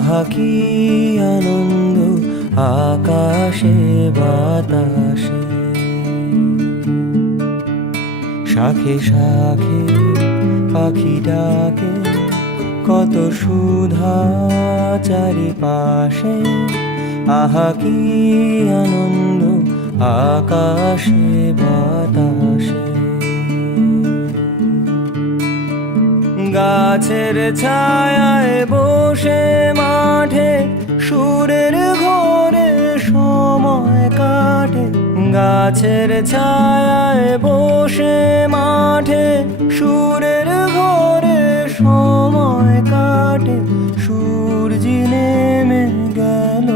আহা কি আনন্দ আকাশে বাতাসে, শাখে শাখে পাখি ডাকে, কত সুধা চারিপাশে। আহা কি আনন্দ আকাশে বাতাসে। গাছের ছায়ায় বসে মাঠে সুরের ঘরে সময় কাটে। গাছের ছায়ায় বসে মাঠে সুরের ঘরে সময় কাটে। সূর্য নেমে গেল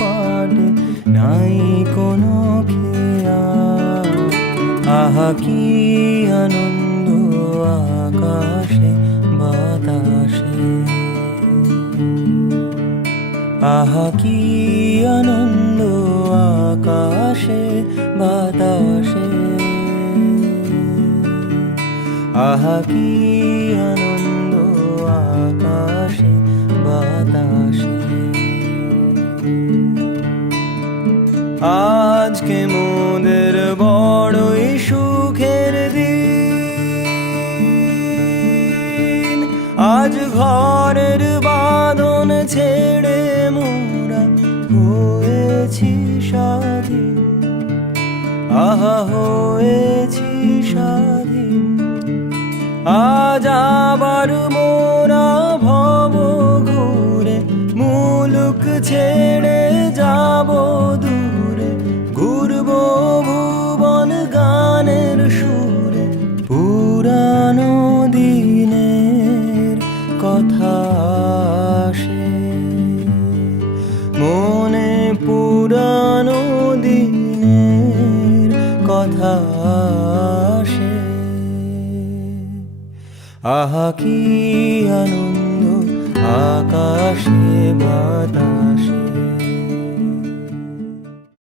পাটে, নাই কোনো খেয়াল। আহা কি আনন্দ আকাশে বাতাসে। আহা কি আনন্দ আকাশে বাতাসে। আহা কি আনন্দ আকাশে বাতাসে। আজকে মোদের বড়ই সুখের দিন। আজ ঘরের বাঁধন ছেড়ে মোরা হয়েছি স্বাধীন। আহা হয়েছি স্বাধীন। আজ আবার মোরা ভব ঘুরে মুলুক ছেড়ে যাব দূরে। ঘুরবো ভুবন গানের সুরে, পুরানো দিনের কথা আসে মনে। পুরানো দিনের কথা আসে। আহা কি আনন্দ আকাশে বাতাসে।